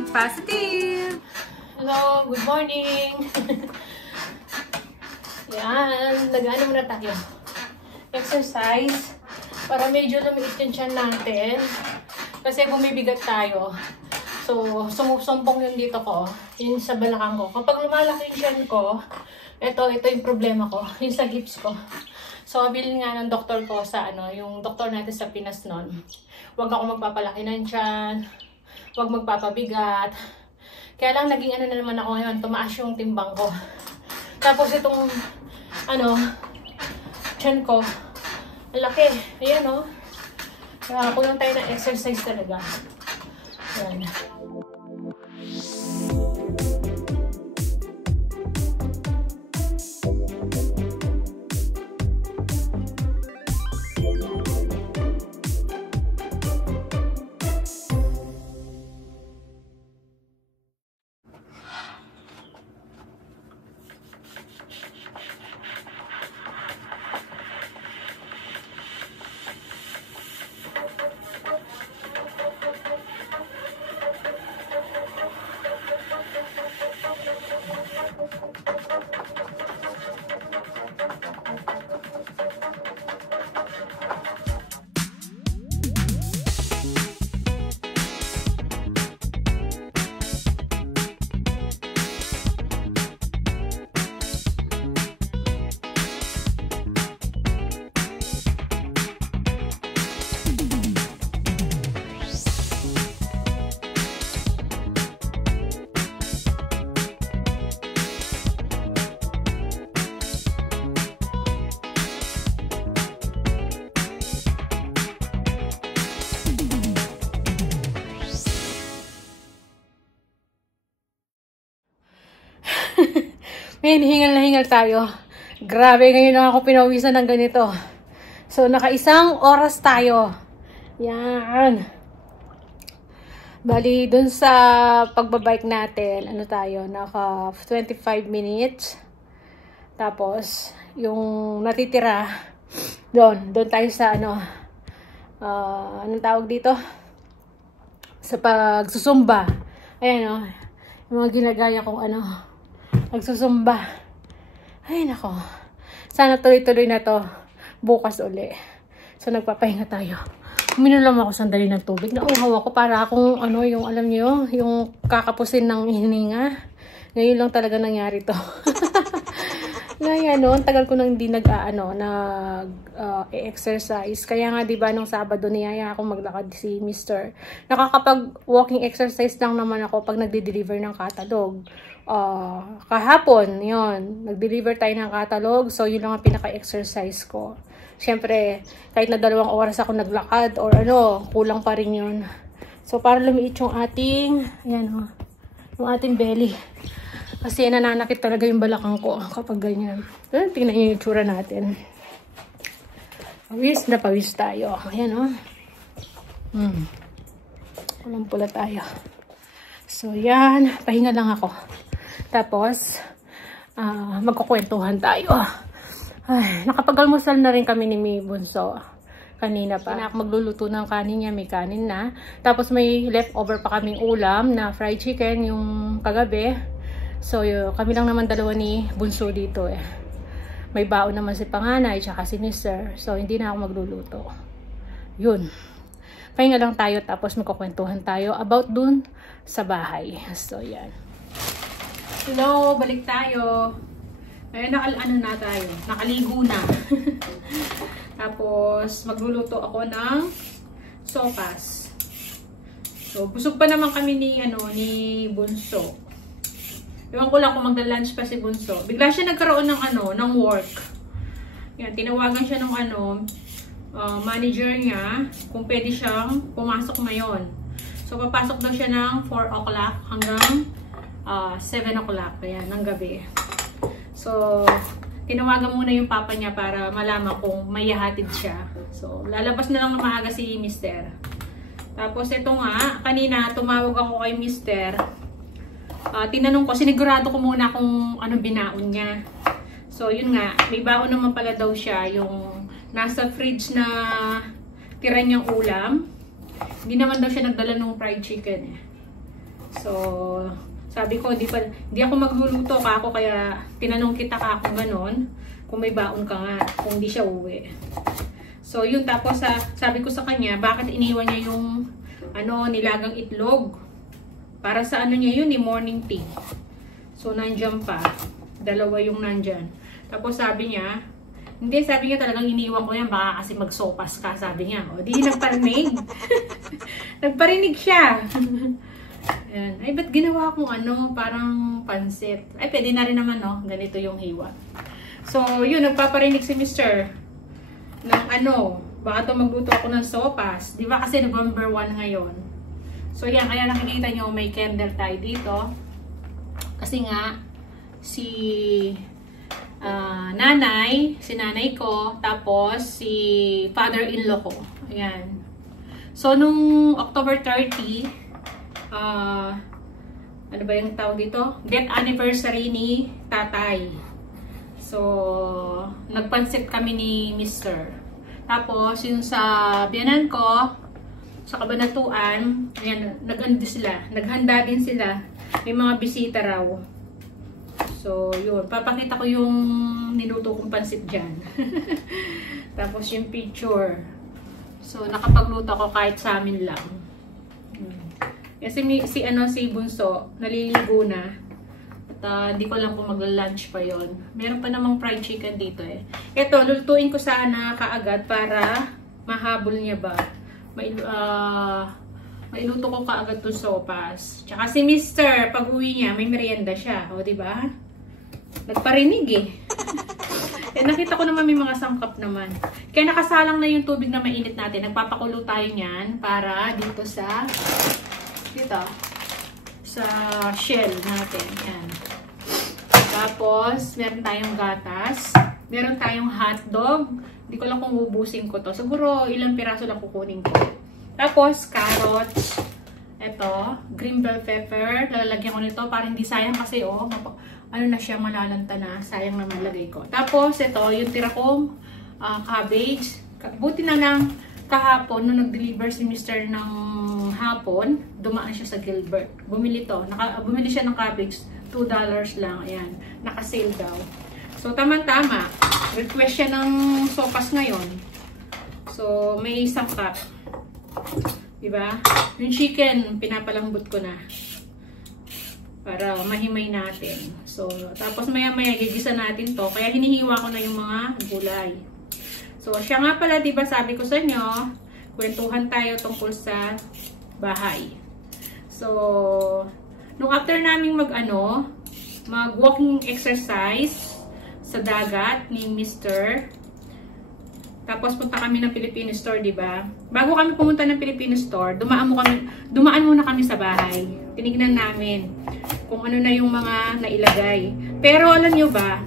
Think positive! Hello, good morning! Yan, nag-ano muna tayo. Exercise para medyo lumiit yung tiyan natin. Kasi bumibigat tayo. So, sumusumbong yung dito ko. Yun sa balakang ko. Kapag lumalaki yung tiyan ko, ito yung problema ko. Yung sa hips ko. So, bilhin nga ng doktor ko sa yung doktor natin sa Pinas nun. Huwag ako magpapalaki ng tiyan. Huwag magpapabigat. Kaya lang naging na naman ako ngayon. Tumaas yung timbang ko. Tapos itong tiyan ko. Ang laki. Ayan o. Kaya kulang tayo ng exercise talaga. Ayan. Hingal na hingal tayo. Grabe, ngayon lang ako pinawisan ng ganito. So, naka-1 oras tayo. Yan. Bali, dun sa pagbabike natin, naka 25 minutes. Tapos, yung natitira, doon tayo sa anong tawag dito? Sa pagsusumba. Ayan yung mga ginagaya kong nagsusumba. Ay, nako. Sana tuloy-tuloy na to. Bukas uli. So, nagpapahinga tayo. Uminom ako sandali ng tubig. Nauhaw ako para akong, yung alam niyo, yung kakapusin ng hininga. Ngayon lang talaga nangyari to. Ngayon, tagal ko nang hindi exercise. Kaya nga, di ba, nung Sabado niyaya akong maglakad si Mr. Nakakapag-walking exercise lang naman ako pag nagde-deliver ng catalog. Kahapon, yun, nag-deliver tayo ng catalog. So, yun lang ang pinaka-exercise ko. Siyempre, kahit na 2 oras ako naglakad or kulang pa rin yun. So, para lumiit yung ating, yung ating belly. Kasi nananakit talaga yung balakang ko kapag ganyan. Tingnan yung itsura natin. Pawis na pawis tayo. Ayan Pulang-pula tayo. So, yan. Pahinga lang ako. Tapos, magkukwentuhan tayo. Ay, nakapag-almusal na rin kami ni Bunso. Kanina pa. Magluluto ng kanin niya. May kanin na. Tapos, may leftover pa kaming ulam na fried chicken yung kagabi. So, kami lang naman dalawa ni Bunso dito May baon naman si Panganay tsaka si Mr. So, hindi na ako magluluto. Yun. Pahinga lang tayo tapos magkukwentuhan tayo about dun sa bahay. So, yan. Hello, balik tayo. Ngayon, na tayo. Nakaligo na. Tapos, magluluto ako ng sopas. So, busog pa naman kami ni Bunso. Ewan ko lang kung magla-lunch pa si Bunso. Bigla siya nagkaroon ng work. Yan, tinawagan siya ng manager niya kung pwede siyang pumasok ngayon. So, papasok daw siya ng 4 o'clock hanggang 7 o'clock. Ayan, ng gabi. So, tinawagan muna yung papa niya para malaman kung may hatid siya. So, lalabas na lang na maaga si Mr. Tapos, ito nga, kanina tumawag ako kay Mr. Tinanong ko, sinigurado ko muna kung anong binaon niya. So, yun nga, may baon naman pala daw siya, yung nasa fridge na tira niyang ulam. Hindi naman daw siya nagdala ng fried chicken. So, sabi ko, di ako magluluto ka ako, kaya tinanong kita ka kung ganon, kung may baon ka nga, kung di siya uwi. So, yun, tapos sabi ko sa kanya, bakit iniwan niya yung nilagang itlog? Para sa niya yun, morning tea. So, nandyan pa. Dalawa yung nandyan. Tapos sabi niya, hindi, sabi niya talagang iniwan ko yan, baka kasi magsopas ka, sabi niya. O, di nagparinig. Nagparinig siya. Ayan. Ay, ba't ginawa akong parang pansit? Ay, pwede na rin naman, no? Ganito yung hiwa. So, yun, nagpaparinig si Mr. ng baka to magluto ako ng sopas. Di ba kasi November 1 ngayon? So, yan, kaya nakikita nyo, may candle tayo dito. Kasi nga, si nanay ko, tapos si father-in-law ko. Ayan. So, nung October 30, ano ba yung tawag dito? Death anniversary ni tatay. So, nagpansit kami ni Mr. Tapos, yung sa biyanan ko, sa Kabanatuan, ayan, naghanda din sila. May mga bisita raw. So, yun. Papakita ko yung niluto kong pansit dyan. Tapos, yung picture. So, nakapagluto ako kahit sa amin lang. Kasi si Bunso, naliligo na. At di ko lang kung magla-lunch pa yon. Meron pa namang fried chicken dito eh. Ito, lulutuin ko sana kaagad para mahabol niya ba. Mailuto ko kaagad itong sopas. Tsaka si Mr. pag uwi niya, may merienda siya. O, diba? Nagparinig eh. Eh, nakita ko naman may mga sangkap naman. Kaya nakasalang na yung tubig na mainit natin. Nagpapakulo tayo niyan para dito sa shell natin. Yan. Tapos, meron tayong gatas. Meron tayong hotdog. Hindi ko lang kung ubusin ko to. Siguro, ilang piraso lang kukunin ko. Tapos, carrots. Ito, green bell pepper. Lalagyan ko nito para hindi sayang kasi, na siya, malalanta na. Sayang naman lagay ko. Tapos, ito, yung tira kong cabbage. Buti na lang kahapon, nung nag-deliver si Mr. ng hapon, dumaan siya sa Gilbert. Bumili siya ng cabbage. $2 lang. Ayan. Naka-sale daw. So, tama-tama. Request siya ng sopas ngayon. So, may isang cup. Diba? Yung chicken, pinapalambot ko na. Para mahimay natin. So, tapos maya-maya gigisa natin to. Kaya hinihiwa ko na yung mga gulay. So, siya nga pala, diba sabi ko sa inyo, kwentuhan tayo tungkol sa bahay. So, nung after naming mag-walking exercise sa dagat ni Mr. Tapos punta kami ng Filipino store, diba? Bago kami pumunta ng Filipino store, dumaan muna kami sa bahay. Tinignan namin kung ano na yung mga nailagay. Pero alam nyo ba,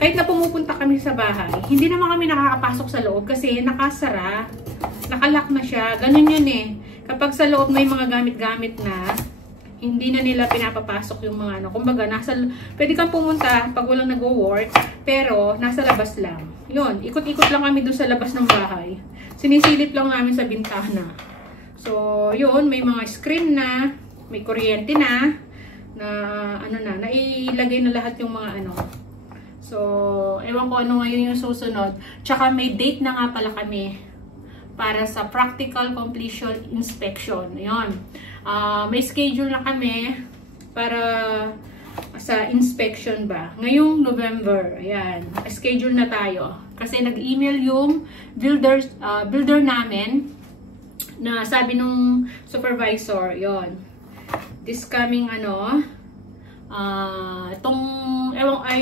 kahit na pumupunta kami sa bahay, hindi naman kami nakakapasok sa loob kasi nakasara. Nakalock na siya. Ganun yun eh. Kapag sa loob may mga gamit-gamit na, hindi na nila pinapapasok yung mga Kumbaga, pwede kang pumunta pag walang nag-work, pero nasa labas lang. Yun, ikot-ikot lang kami doon sa labas ng bahay. Sinisilip lang namin sa bintana. So, yun, may mga screen na, may kuryente na nailagay na lahat yung mga So, ewan ko ano ngayon yung susunod. Tsaka may date na nga pala kami para sa practical completion inspection. Yun. May schedule na kami para sa inspection ba. Ngayong November. Ayan. Schedule na tayo. Kasi nag-email yung builder namin na sabi nung supervisor, yon. This coming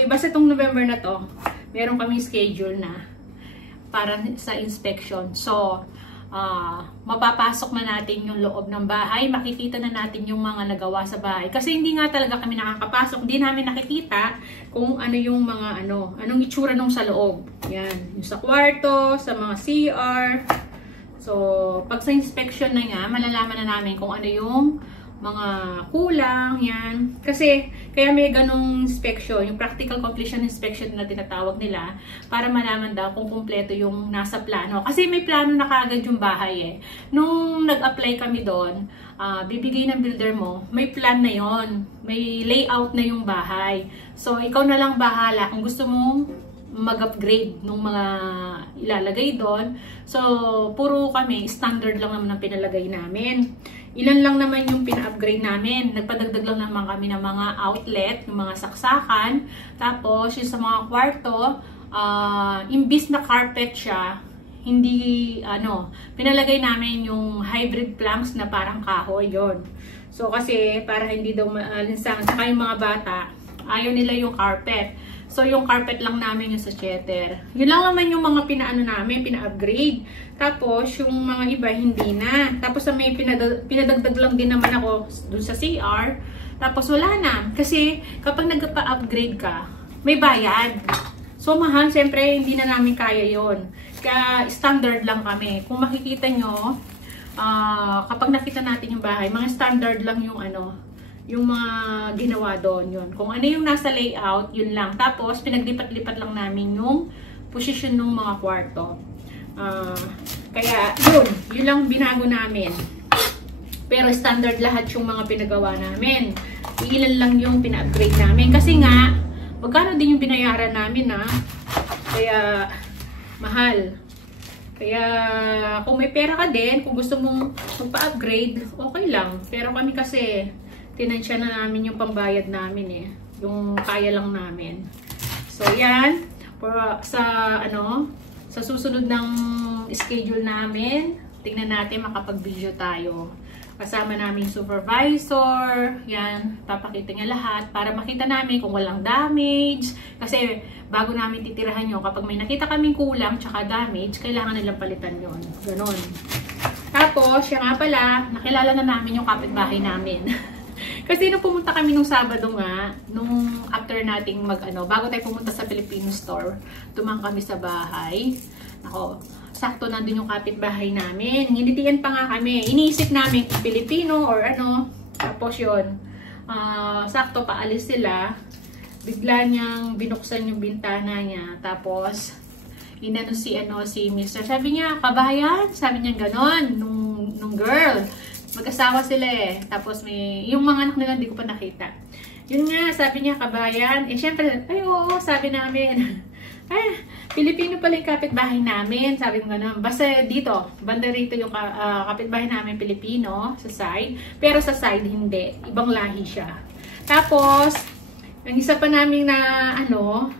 basta itong November na to, meron kaming schedule na para sa inspection. So, mapapasok na natin yung loob ng bahay, makikita na natin yung mga nagawa sa bahay. Kasi hindi nga talaga kami nakakapasok, hindi namin nakikita kung ano yung mga anong itsura nung sa loob. Yan, yung sa kwarto, sa mga CR. So, pag sa inspection na nga, malalaman na namin kung ano yung mga kulang, yan. Kasi, kaya may ganong inspection, yung practical completion inspection na tinatawag nila, para malaman daw kung kumpleto yung nasa plano. Kasi may plano na kaagad yung bahay eh. Nung nag-apply kami doon, bibigay ng builder mo, may plan na yon, may layout na yung bahay. So, ikaw na lang bahala kung gusto mong mag-upgrade ng mga ilalagay doon. So, puro kami, standard lang naman ang pinalagay namin. Ilan lang naman yung pina-upgrade namin. Nagpadagdag lang naman kami ng mga outlet, yung mga saksakan. Tapos, yung sa mga kwarto, imbis na carpet siya, hindi, pinalagay namin yung hybrid planks na parang kahoy, yon. So, kasi, para hindi daw maalinsangan. Saka yung mga bata, ayaw nila yung carpet. So, yung carpet lang namin yung sa cheddar. Yun lang naman yung mga pina-upgrade. Tapos, yung mga iba, hindi na. Tapos, may pinadagdag lang din naman ako dun sa CR. Tapos, wala na. Kasi, kapag nagpa-upgrade ka, may bayad. So, mahal. Siyempre, hindi na namin kaya yon. Kaya, standard lang kami. Kung makikita nyo, kapag nakita natin yung bahay, mga standard lang yung yung mga ginawa doon, yun. Kung ano yung nasa layout, yun lang. Tapos, pinaglipat-lipat lang namin yung position ng mga kwarto. Kaya, yun lang binago namin. Pero standard lahat yung mga pinagawa namin. Ilan lang yung pina-upgrade namin. Kasi nga, magkano din yung binayaran namin, Kaya, mahal. Kaya, kung may pera ka din, kung gusto mong magpa-upgrade, okay lang. Pero kami kasi, tinansya na namin yung pambayad namin eh. Yung kaya lang namin. So, yan. Sa susunod ng schedule namin, tingnan natin makapag-video tayo. Kasama namin supervisor. Yan. Papakita niya lahat para makita namin kung walang damage. Kasi, bago namin titirahan yun, kapag may nakita kaming kulang tsaka damage, kailangan nilang palitan yun. Ganon. Tapos, siya nga pala, nakilala na namin yung kapitbahay namin. Kasi nung pumunta kami nung Sabado nga, nung after nating bago tayo pumunta sa Filipino store, tumang kami sa bahay. Ako, sakto nandun yung kapitbahay namin. Nginitian pa nga kami. Iniisip namin Filipino or Tapos yun, sakto paalis sila. Bigla niyang binuksan yung bintana niya. Tapos, si Mr. Sabi niya, kabayan? Sabi niya ganon, nung girl. Mag-asawa sila eh. Tapos yung mga anak nila hindi ko pa nakita. Yun nga, sabi niya, kabayan. Eh, syempre, oo, sabi namin. Pilipino pala yung kapitbahay namin. Sabi ko gano'n. Basta dito, banda rito yung kapitbahay namin, Pilipino, sa side. Pero sa side, hindi. Ibang lahi siya. Tapos, ang isa pa namin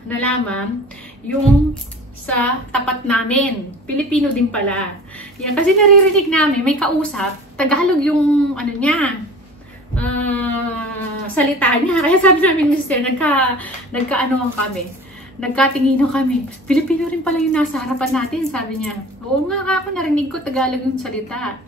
nalaman, yung sa tapat namin. Pilipino din pala. Yan, kasi naririnig namin, may kausap, Tagalog yung salita niya. Kaya sabi namin, Mister, nagka-anuhan kami. Nagkatinginan kami. Pilipino rin pala yung nasa harapan natin, sabi niya. Oo nga, ako narinig ko Tagalog yung salita.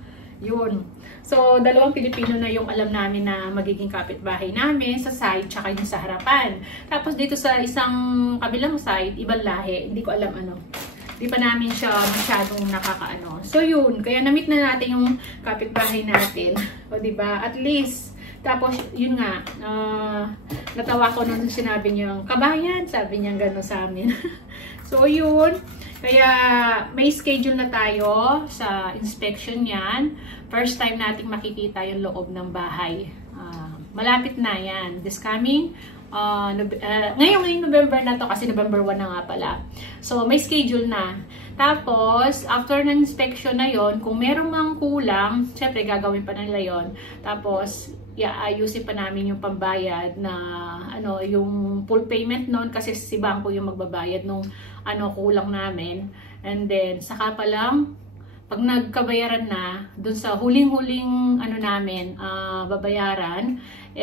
Yun. So, dalawang Pilipino na yung alam namin na magiging kapitbahay namin sa side, tsaka yung sa harapan. Tapos dito sa isang kabilang side, ibang lahi. Hindi ko alam Hindi pa namin siya masyadong nakakaano. So, yun. Kaya na-meet na natin yung kapitbahay natin. O, diba? At least, tapos, yun nga, natawa ko nung sinabi niyang, kabayan, sabi niya gano'n sa amin. So, yun. Kaya, may schedule na tayo sa inspection yan. First time nating makikita yung loob ng bahay. Malapit na yan. This coming, ngayong November na to kasi November 1 na nga pala. So, may schedule na. Tapos, after ng inspection na yon, kung merong mang kulang, syempre gagawin pa nila yon. Tapos, ayusin pa namin yung pambayad na yung full payment noon kasi si bangko yung magbabayad nung kulang namin. And then, saka pa lang, pag nagkabayaran na, dun sa huling-huling namin, babayaran,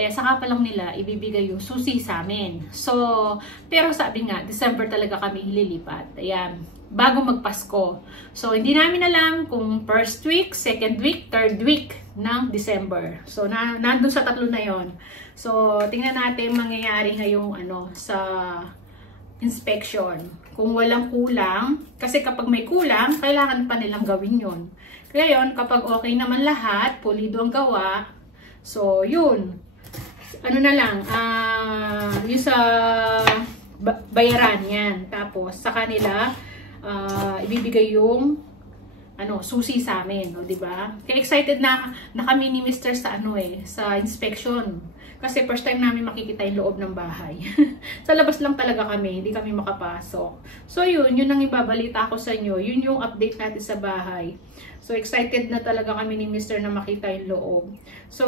saka pa lang nila ibibigay yung susi sa amin. So, pero sabi nga, December talaga kami ililipat. Ayan, bago magpasko. So, hindi namin alam kung first week, second week, third week ng December. So, nandun sa tatlo na yon. So, tingnan natin mangyayari ngayong sa inspection. Kung walang kulang, kasi kapag may kulang, kailangan pa nilang gawin yon. Kaya yon, kapag okay naman lahat, pulido ang gawa, So, yun. Ano na lang, yung sa bayaran yan. Tapos, sa kanila, ibibigay yung susi sa amin, no, 'di ba? Kaya excited na kami ni Mr. sa sa inspection. Kasi first time namin makikita yung loob ng bahay. Sa labas lang talaga kami, hindi kami makapasok. So yun ang ibabalita ko sa inyo. Yun yung update natin sa bahay. So excited na talaga kami ni Mr. na makita yung loob. So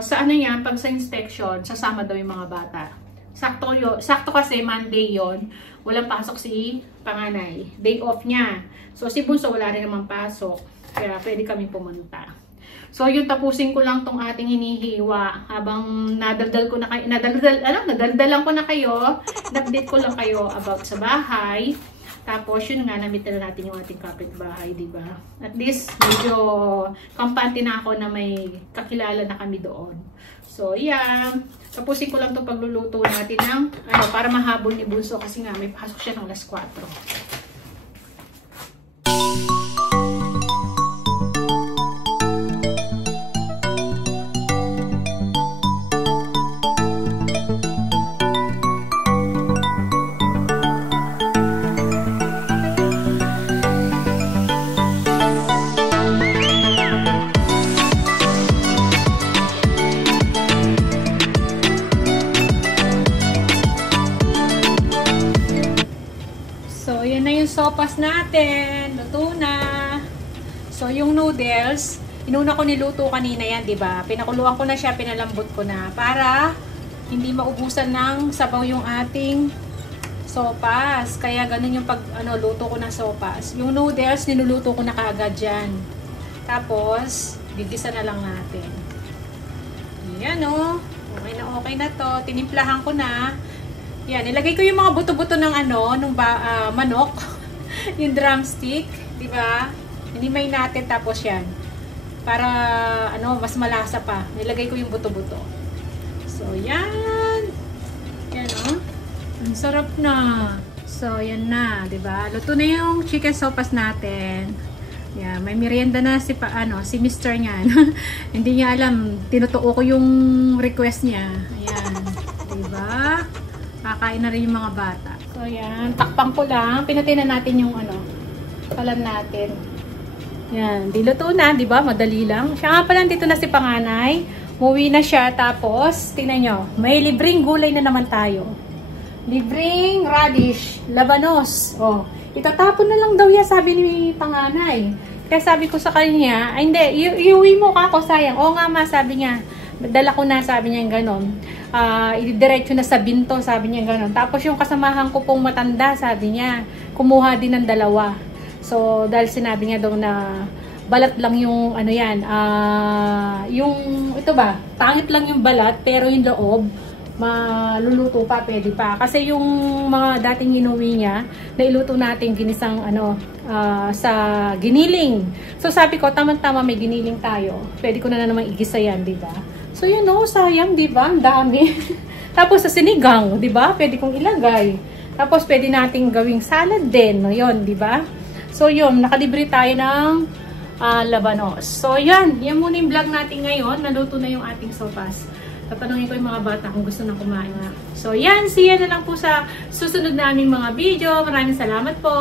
sa yan, pag sa inspection, sasama daw yung mga bata. Sakto kasi Monday yon, walang pasok si panganay. Day off niya. So si Bunso wala rin naman pasok. Kaya pwede kami pumunta. So yun, tapusin ko lang tong ating hinihiwa habang nadaldalan ko na kayo. Na-update ko lang kayo about sa bahay. Tapos yun nga, namit na natin yung ating kapitbahay, di ba? At least medyo kampante na ako na may kakilala na kami doon. So yeah, tapusin ko lang itong pagluluto natin ng para mahabol ni Bunso kasi nga may pasok siya ng alas 4. Sopas natin, luto na. So yung noodles, inuna ko niluto kanina yan, 'di ba? Pinakuluan ko na siya, pinalambot ko na para hindi maubusan ng sabaw yung ating sopas. Kaya ganun yung luto ko ng sopas. Yung noodles niluluto ko na kaagad diyan. Tapos gigisa na lang natin. Yan okay na to. Tinimplahan ko na. Yan, ilagay ko yung mga buto-buto ng manok. Yung drumstick, di ba? Hinimay natin tapos yan. Para mas malasa pa. Nilagay ko yung buto-buto. So yan. Yan ang sarap na. So yan na, di ba? Luto na yung chicken sopas natin. Yan, may merienda na si Mr. niyan. Hindi niya alam, tinutuo ko yung request niya. Ayan, di ba? Kakain na rin yung mga bata. So, yan. Takpan ko lang. Pinatay na natin yung kalan natin. Yan. Diluto na, di ba? Madali lang. Siya nga pala, dito na si panganay. Muwi na siya. Tapos, tingnan nyo. May libreng gulay na naman tayo. Libreng radish. Labanos. Oh. Itatapon na lang daw yan, sabi ni panganay. Kaya sabi ko sa kanya, ay hindi, iuwi mo ka ako, sayang. Oo nga ma, sabi niya. Dala ko na, sabi niya gano'n. Idiretso na sa binto, sabi niya gano'n. Tapos yung kasamahan ko pong matanda, sabi niya, kumuha din ng 2. So, dahil sinabi niya daw na balat lang yung yung ito ba, pangit lang yung balat, pero yung loob, maluluto pa, pwede pa. Kasi yung mga dating inuwi niya, nailuto natin ginisang sa giniling. So, sabi ko, tama-tama may giniling tayo. Pwede ko na naman igisa yan, di ba? So, yun sayang, di ba? Ang dami. Tapos, sa sinigang, di ba? Pwede kong ilagay. Tapos, pwede nating gawing salad din. No, yun, di ba? So, yun. Nakalibre tayo ng labanos. So, yan. Yan muna yung vlog natin ngayon. Naluto na yung ating sopas. Tatanungin ko yung mga bata kung gusto nang kumain na. So, yan. See you na lang po sa susunod naming mga video. Maraming salamat po.